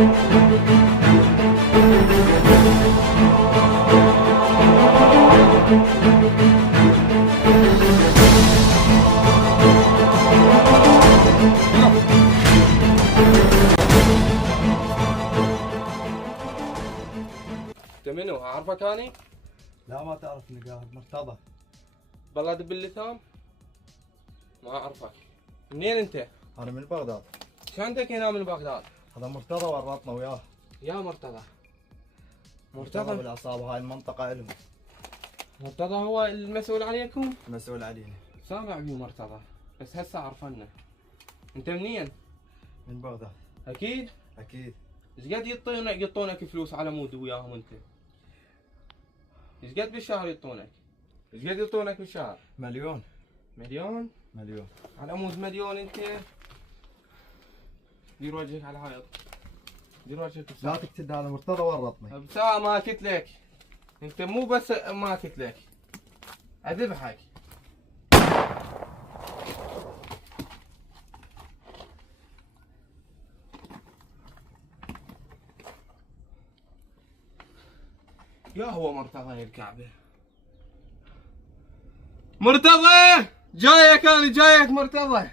انت منو؟ اعرفك اني؟ لا ما تعرفني، قاعد مرتضى. بلد باللثام؟ ما اعرفك. منين انت؟ انا من بغداد. شو عندك هنا من بغداد؟ هذا مرتضى ورطنا وياه. يا مرتضى. مرتضى بالعصابة، هاي المنطقة إلهم. مرتضى هو المسؤول عليكم؟ مسؤول علينا. سامع بيه مرتضى، بس هسه عرفنا. انت منين؟ من بغداد. اكيد؟ اكيد. ايش قد يعطونك فلوس على مود وياهم انت؟ ايش قد بالشهر يعطونك؟ ايش قد يعطونك بالشهر؟ مليون. مليون؟ مليون. على مود مليون انت؟ دير وجهك على الحائط. دير وجهك لا تكتب، هذا مرتضى ورطني. بساعة ما قلت لك. انت مو بس ما قلت لك. اذبحك. يا هو مرتضى الكعبة. مرتضى! جايك انا، جايك مرتضى.